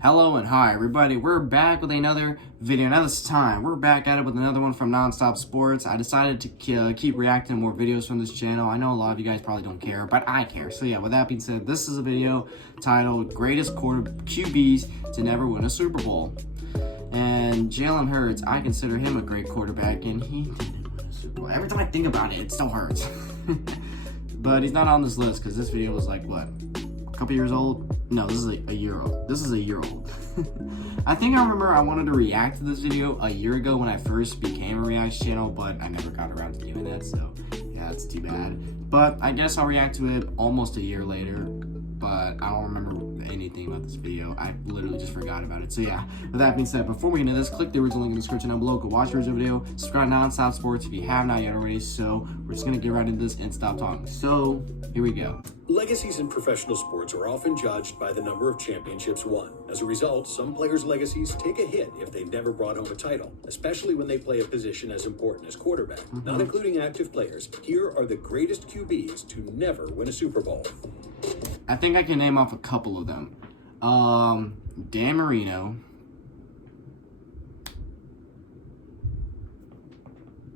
Hello and hi everybody, we're back with another video. Now this time, we're back at it with another one from Nonstop Sports. I decided to keep reacting to more videos from this channel. I know a lot of you guys probably don't care, but I care. So yeah, with that being said, this is a video titled Greatest QBs to Never Win a Super Bowl. And Jalen Hurts, I consider him a great quarterback, and he didn't win a Super Bowl. Every time I think about it, it still hurts. But he's not on this list because this video was like, what? Couple years old? No, this is a year old. This is a year old. I think I remember I wanted to react to this video a year ago when I first became a reaction channel, but I never got around to doing that, so yeah, that's too bad. But I guess I'll react to it almost a year later, but I don't remember anything about this video. I literally just forgot about it. So yeah, with that being said, before we get into this, click the original link in the description down below. Go watch the original video. Subscribe to Nonstop Sports if you have not yet already. So we're just gonna get right into this and stop talking. So here we go. Legacies in professional sports are often judged by the number of championships won. As a result, some players' legacies take a hit if they never brought home a title, especially when they play a position as important as quarterback. Not including active players, here are the greatest QBs to never win a Super Bowl. I think I can name off a couple of them. Dan Marino.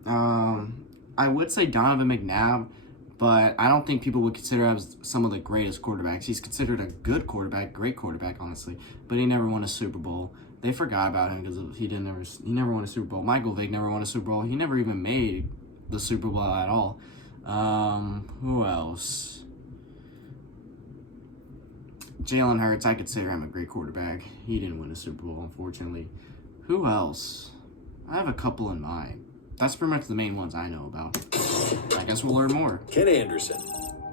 I would say Donovan McNabb, but I don't think people would consider him as some of the greatest quarterbacks. He's considered a good quarterback, great quarterback, honestly, but he never won a Super Bowl. They forgot about him because he never won a Super Bowl. Michael Vick never won a Super Bowl. He never even made the Super Bowl at all. Who else? Jalen Hurts, I consider him a great quarterback. He didn't win a Super Bowl, unfortunately. Who else? I have a couple in mind. That's pretty much the main ones I know about. I guess we'll learn more. Ken Anderson.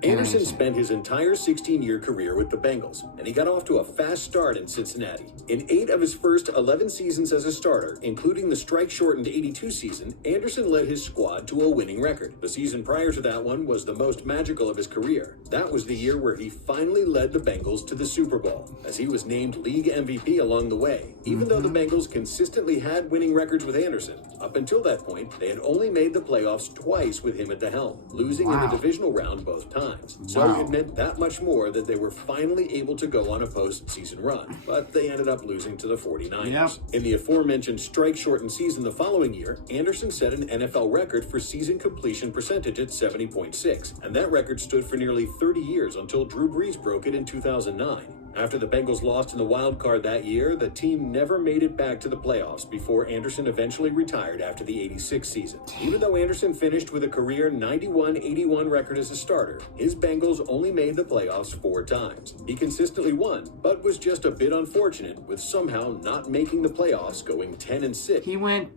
Anderson spent his entire 16-year career with the Bengals, and he got off to a fast start in Cincinnati. In 8 of his first 11 seasons as a starter, including the strike-shortened 82 season, Anderson led his squad to a winning record. The season prior to that one was the most magical of his career. That was the year where he finally led the Bengals to the Super Bowl, as he was named league MVP along the way. Even though the Bengals consistently had winning records with Anderson, up until that point, they had only made the playoffs twice with him at the helm, losing in the divisional round both times. So it meant that much more that they were finally able to go on a postseason run, but they ended up losing to the 49ers. In the aforementioned strike-shortened season the following year, Anderson set an NFL record for season completion percentage at 70.6, and that record stood for nearly 30 years until Drew Brees broke it in 2009. After the Bengals lost in the wild card that year, the team never made it back to the playoffs before Anderson eventually retired after the 86 season. Even though Anderson finished with a career 91-81 record as a starter, his Bengals only made the playoffs 4 times. He consistently won, but was just a bit unfortunate with somehow not making the playoffs, going 10-6.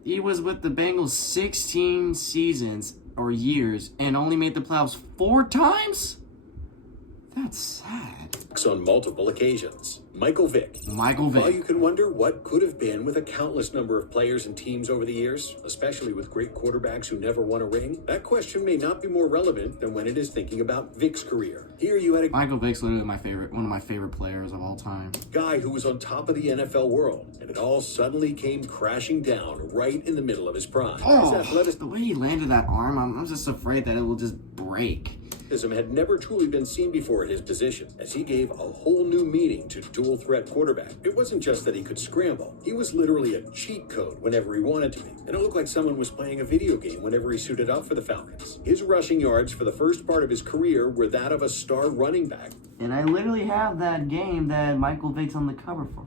He was with the Bengals 16 seasons or years and only made the playoffs 4 times? That's sad. On multiple occasions. Michael Vick. While you can wonder what could have been with a countless number of players and teams over the years, especially with great quarterbacks who never won a ring, that question may not be more relevant than when it is thinking about Vick's career. Here you had a Michael Vick's literally one of my favorite players of all time. Guy who was on top of the NFL world, and it all suddenly came crashing down right in the middle of his prime. The way he landed that arm, I'm just afraid that it will just break. Had never truly been seen before at his position, as he gave a whole new meaning to dual threat quarterback. It wasn't just that he could scramble, he was literally a cheat code whenever he wanted to be, and it looked like someone was playing a video game whenever he suited up for the Falcons. His rushing yards for the first part of his career were that of a star running back. And I literally have that game that Michael Vick's on the cover for.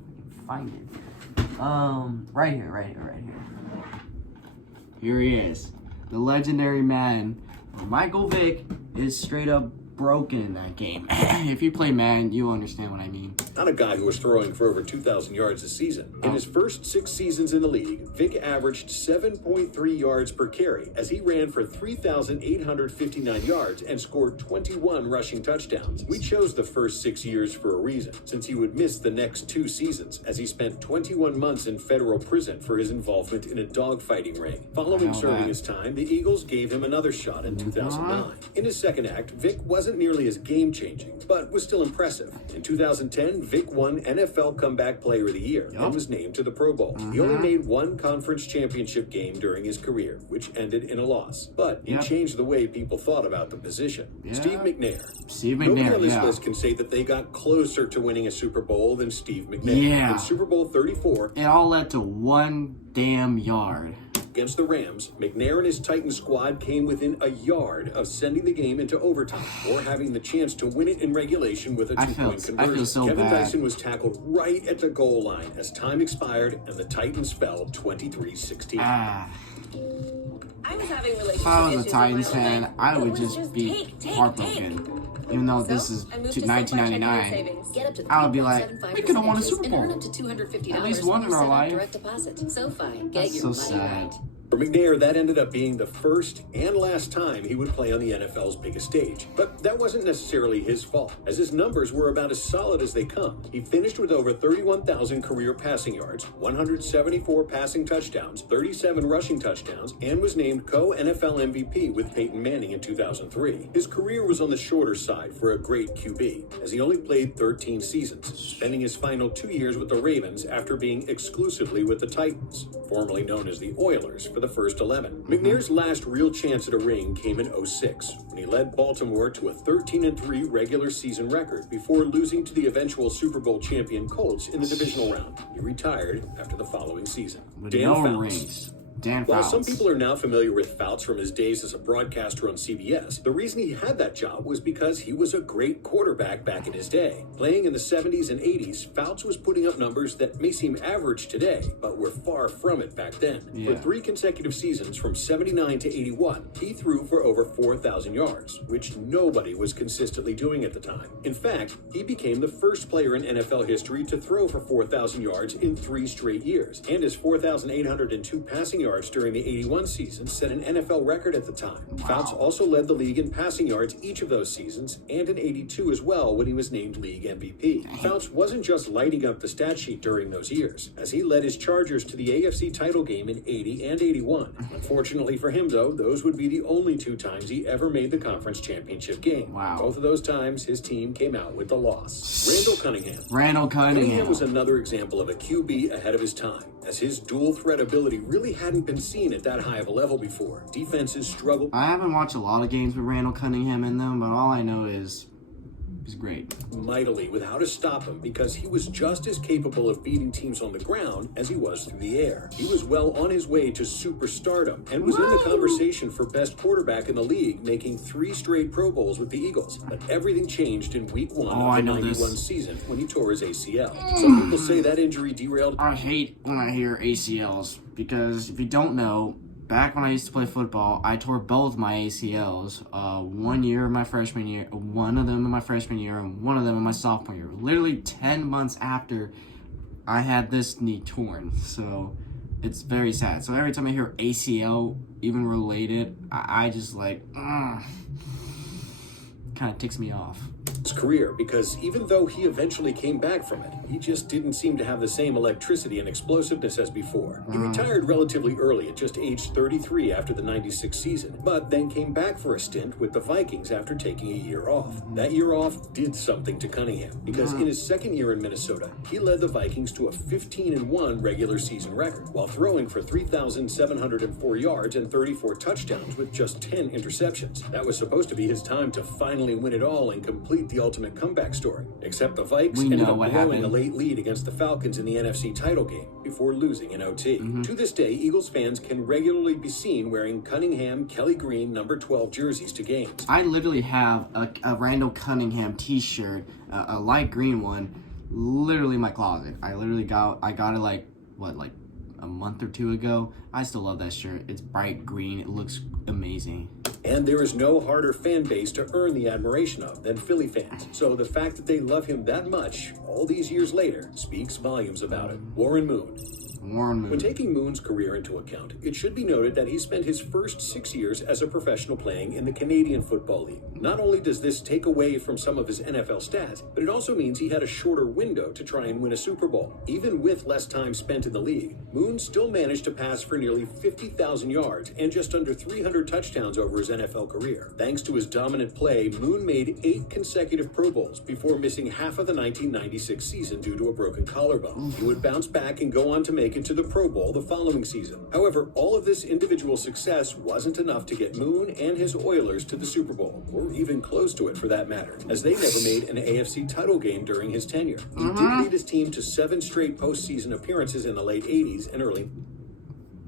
I can find it. Right here. Here he is. The legendary man. Michael Vick is straight up broken in that game. If you play Madden, you'll understand what I mean. Not a guy who was throwing for over 2,000 yards a season. In his first 6 seasons in the league, Vick averaged 7.3 yards per carry as he ran for 3,859 yards and scored 21 rushing touchdowns. We chose the first 6 years for a reason, since he would miss the next 2 seasons as he spent 21 months in federal prison for his involvement in a dogfighting ring. Following serving his time, the Eagles gave him another shot in 2009. In his second act, Vick wasn't nearly as game-changing, but was still impressive. In 2010, Vic won NFL Comeback Player of the Year and was named to the Pro Bowl. He only made one conference championship game during his career, which ended in a loss. But it changed the way people thought about the position. Steve McNair. Nobody on this list can say that they got closer to winning a Super Bowl than Steve McNair. In Super Bowl 34, it all led to one damn yard. Against the Rams, McNair and his Titan squad came within a yard of sending the game into overtime or having the chance to win it in regulation with a two-point conversion. I feel so Kevin bad. Dyson was tackled right at the goal line as time expired and the Titans fell 23-16. I was having relationship If I was a issues Titans with my fan, old man. I It would was just be heartbroken. Even though this is I moved to 1999, Get up to I would be like, we could have won a Super Bowl. up to $250 At least one in our life. direct deposit. SoFi, get That's your so money sad. right. For McNair, that ended up being the first and last time he would play on the NFL's biggest stage. But that wasn't necessarily his fault, as his numbers were about as solid as they come. He finished with over 31,000 career passing yards, 174 passing touchdowns, 37 rushing touchdowns, and was named co-NFL MVP with Peyton Manning in 2003. His career was on the shorter side for a great QB, as he only played 13 seasons, spending his final 2 years with the Ravens after being exclusively with the Titans, formerly known as the Oilers, for the first 11. McNair's last real chance at a ring came in 06, when he led Baltimore to a 13-3 regular season record before losing to the eventual Super Bowl champion Colts in the divisional round. He retired after the following season. With Dan no Fouts. rings. Dan While Fouts. some people are now familiar with Fouts from his days as a broadcaster on CBS, the reason he had that job was because he was a great quarterback back in his day. Playing in the 70s and 80s, Fouts was putting up numbers that may seem average today, but were far from it back then. For 3 consecutive seasons from 79 to 81, he threw for over 4,000 yards, which nobody was consistently doing at the time. In fact, he became the first player in NFL history to throw for 4,000 yards in 3 straight years, and his 4,802 passing yards during the 81 season set an NFL record at the time. Fouts also led the league in passing yards each of those seasons, and in 82 as well when he was named league MVP. Fouts wasn't just lighting up the stat sheet during those years, as he led his Chargers to the AFC title game in 80 and 81. Unfortunately for him, though, those would be the only 2 times he ever made the conference championship game. Both of those times, his team came out with the loss. Randall Cunningham. Cunningham was another example of a QB ahead of his time, as his dual threat ability really hadn't been seen at that high of a level before. Defenses struggled. I haven't watched a lot of games with Randall Cunningham in them, but all I know is he's great. Mightily with how to stop him, because he was just as capable of beating teams on the ground as he was through the air. He was well on his way to superstardom and was in the conversation for best quarterback in the league, making 3 straight Pro Bowls with the Eagles. But everything changed in week 1 of the 91 season when he tore his ACL. Some people say that injury derailed. I hate when I hear ACLs, because if you don't know, back when I used to play football, I tore both my ACLs. 1 year in my freshman year, one of them in my freshman year, and one of them in my sophomore year. Literally 10 months after I had this knee torn. So it's very sad. So every time I hear ACL, even related, I just like, kind of ticks me off. His career, because even though he eventually came back from it, he just didn't seem to have the same electricity and explosiveness as before. He retired relatively early at just age 33 after the 96 season, but then came back for a stint with the Vikings after taking a year off. That year off did something to Cunningham, because in his second year in Minnesota, he led the Vikings to a 15-1 regular season record, while throwing for 3,704 yards and 34 touchdowns with just 10 interceptions. That was supposed to be his time to finally win it all and complete the ultimate comeback story, except the Vikes ended up blowing a late lead against the Falcons in the NFC title game before losing in OT. To this day, Eagles fans can regularly be seen wearing Cunningham, Kelly Green, number 12 jerseys to games. I literally have a Randall Cunningham t-shirt, a light green one, literally in my closet. I got it like a month or 2 ago. I still love that shirt. It's bright green. It looks amazing. And there is no harder fan base to earn the admiration of than Philly fans. So the fact that they love him that much all these years later speaks volumes about it. Warren Moon. Warren When Moon. taking Moon's career into account, it should be noted that he spent his first 6 years as a professional playing in the Canadian Football League. Not only does this take away from some of his NFL stats, but it also means he had a shorter window to try and win a Super Bowl. Even with less time spent in the league, Moon still managed to pass for nearly 50,000 yards and just under 300 touchdowns over his NFL career. Thanks to his dominant play, Moon made 8 consecutive Pro Bowls before missing half of the 1996 season due to a broken collarbone. He would bounce back and go on to make it to the Pro Bowl the following season. However, all of this individual success wasn't enough to get Moon and his Oilers to the Super Bowl, or even close to it for that matter, as they never made an AFC title game during his tenure. He did lead his team to 7 straight postseason appearances in the late 80s and early.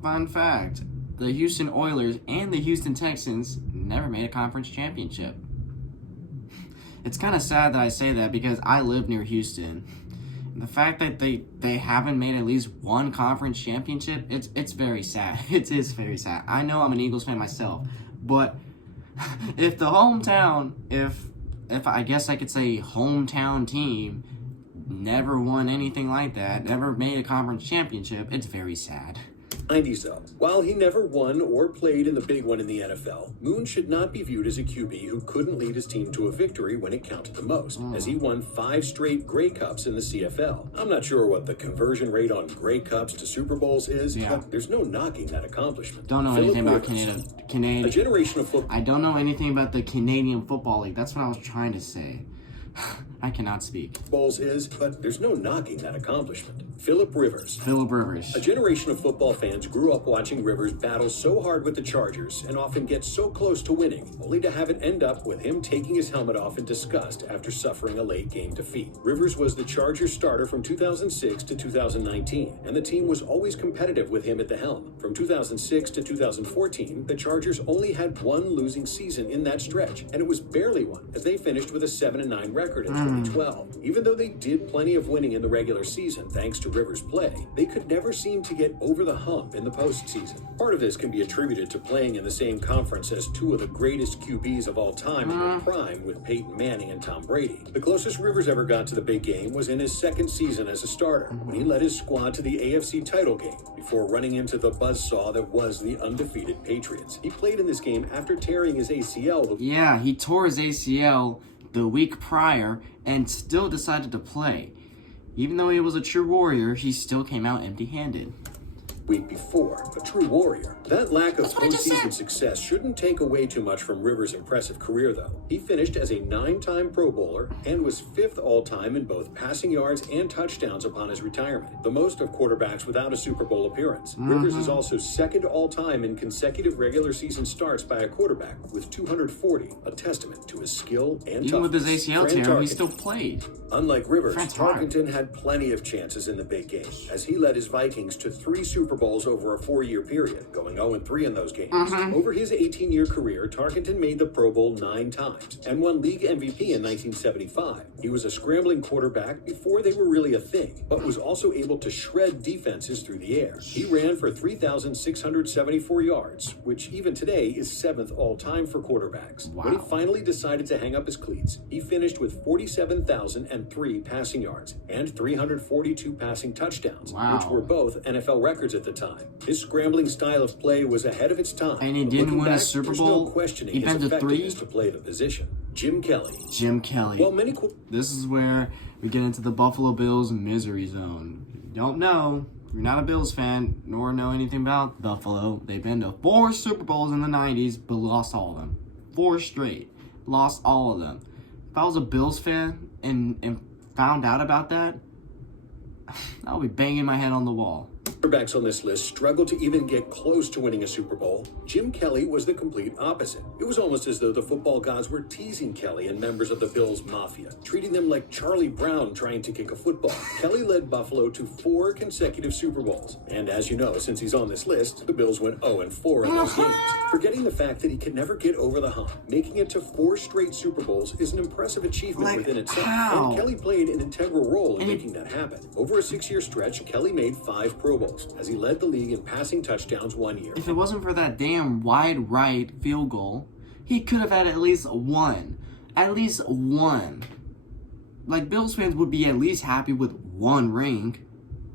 Fun fact, the Houston Oilers and the Houston Texans never made a conference championship. It's kind of sad that I say that because I live near Houston. The fact that they haven't made at least one conference championship, it's very sad. It is very sad. I know I'm an Eagles fan myself, but if the hometown, if I guess I could say hometown team never won anything like that, never made a conference championship, it's very sad. 90s though. While he never won or played in the big one in the NFL, Moon should not be viewed as a QB who couldn't lead his team to a victory when it counted the most, as he won 5 straight Grey Cups in the CFL. I'm not sure what the conversion rate on Grey Cups to Super Bowls is, but there's no knocking that accomplishment. Don't know anything about Canadian. A generation of football. I don't know anything about the Canadian Football League. That's what I was trying to say. I cannot speak. Bowls is, but there's no knocking that accomplishment. Philip Rivers. A generation of football fans grew up watching Rivers battle so hard with the Chargers and often get so close to winning, only to have it end up with him taking his helmet off in disgust after suffering a late game defeat. Rivers was the Chargers starter from 2006 to 2019, and the team was always competitive with him at the helm. From 2006 to 2014, the Chargers only had one losing season in that stretch, and it was barely one, as they finished with a 7-9 record in 2012. Even though they did plenty of winning in the regular season thanks to Rivers' play, they could never seem to get over the hump in the postseason. Part of this can be attributed to playing in the same conference as 2 of the greatest QBs of all time in their prime with Peyton Manning and Tom Brady. The closest Rivers ever got to the big game was in his 2nd season as a starter, when he led his squad to the AFC title game before running into the buzzsaw that was the undefeated Patriots. He played in this game after tearing his ACL. Yeah, he tore his ACL the week prior and still decided to play. Even though he was a true warrior, he still came out empty-handed. Week before, a true warrior. That lack of postseason success shouldn't take away too much from Rivers' impressive career, though. He finished as a 9-time Pro Bowler and was 5th all-time in both passing yards and touchdowns upon his retirement, the most of quarterbacks without a Super Bowl appearance. Rivers is also 2nd all-time in consecutive regular season starts by a quarterback with 240, a testament to his skill and toughness. Even with his ACL tear, he still played. Unlike Rivers, Tarkenton had plenty of chances in the big game, as he led his Vikings to 3 Super Bowls over a 4-year period, going 0-3 in those games. Over his 18-year career, Tarkenton made the Pro Bowl 9 times and won league MVP in 1975. He was a scrambling quarterback before they were really a thing, but was also able to shred defenses through the air. He ran for 3,674 yards, which even today is 7th all-time for quarterbacks. When he finally decided to hang up his cleats, he finished with 47,003 passing yards and 342 passing touchdowns, which were both NFL records at the time. His scrambling style of play was ahead of its time. And he didn't win a Super Bowl. No questioning He his been to 3. effectiveness to play the position. Jim Kelly. Well, this is where we get into the Buffalo Bills misery zone. If you don't know, if you're not a Bills fan, nor know anything about Buffalo, they've been to 4 Super Bowls in the 90s, but lost all of them. 4 straight. Lost all of them. If I was a Bills fan and found out about that, I'll be banging my head on the wall. Quarterbacks on this list struggled to even get close to winning a Super Bowl. Jim Kelly was the complete opposite. It was almost as though the football gods were teasing Kelly and members of the Bills Mafia, treating them like Charlie Brown trying to kick a football. Kelly led Buffalo to 4 consecutive Super Bowls. And as you know, since he's on this list, the Bills went 0-4 in those games. Forgetting the fact that he could never get over the hump, making it to 4 straight Super Bowls is an impressive achievement within itself. And Kelly played an integral role in making that happen. Over a 6-year stretch, Kelly made 5 Pro Bowls, as he led the league in passing touchdowns 1 year. If it wasn't for that damn wide right field goal, he could have had at least one. At least one. Like, Bills fans would be at least happy with 1 ring.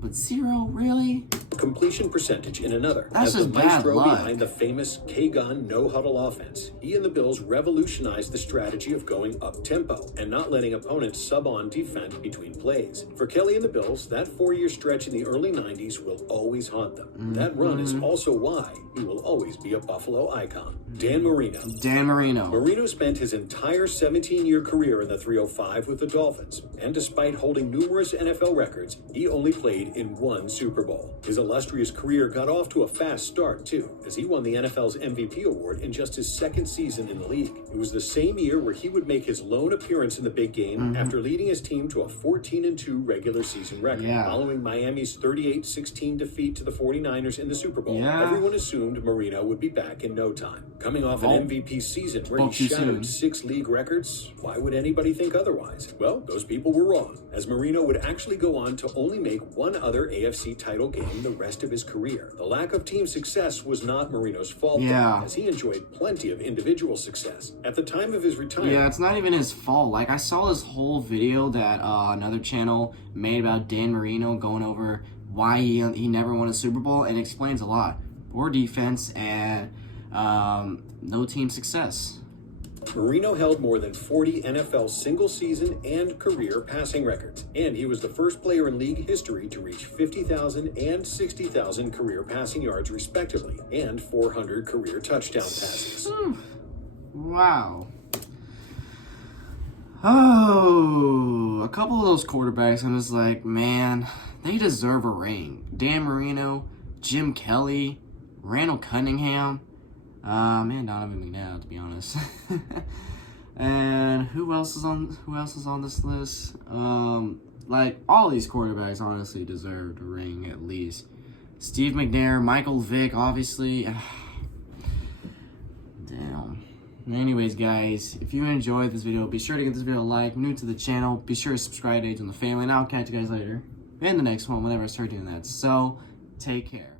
But 0, really? Completion percentage in another. That's As the just bad maestro luck. behind the famous K-gun no-huddle offense, he and the Bills revolutionized the strategy of going up-tempo and not letting opponents sub-on defend between plays. For Kelly and the Bills, that 4-year stretch in the early 90s will always haunt them. That run is also why he will always be a Buffalo icon. Dan Marino. Dan Marino. Marino spent his entire 17-year career in the 305 with the Dolphins, and despite holding numerous NFL records, he only played in 1 Super Bowl. His illustrious career got off to a fast start, too, as he won the NFL's MVP award in just his 2nd season in the league. It was the same year where he would make his lone appearance in the big game after leading his team to a 14-2 regular season record. Following Miami's 38-16 defeat to the 49ers in the Super Bowl, everyone assumed Marino would be back in no time. Coming off an MVP season where he shattered 6 league records, why would anybody think otherwise? Well, those people were wrong, as Marino would actually go on to only make 1 other AFC title game the rest of his career. The lack of team success was not Marino's fault, though, as he enjoyed plenty of individual success. At the time of his retirement... Yeah, it's not even his fault. Like, I saw this whole video that another channel made about Dan Marino going over why he never won a Super Bowl, and it explains a lot. Poor defense and no team success. Marino held more than 40 NFL single-season and career passing records, and he was the first player in league history to reach 50,000 and 60,000 career passing yards, respectively, and 400 career touchdown passes. Wow. Oh, a couple of those quarterbacks, I'm just like, man, they deserve a ring. Dan Marino, Jim Kelly, Randall Cunningham, man, Donovan McNabb, to be honest. And who else is on this list? Like, all these quarterbacks honestly deserved a ring at least. Steve McNair, Michael Vick, obviously. Damn. Anyways, guys, if you enjoyed this video, be sure to give this video a like. New to the channel, be sure to subscribe to Age on the Family, and I'll catch you guys later in the next one whenever I start doing that. So, take care.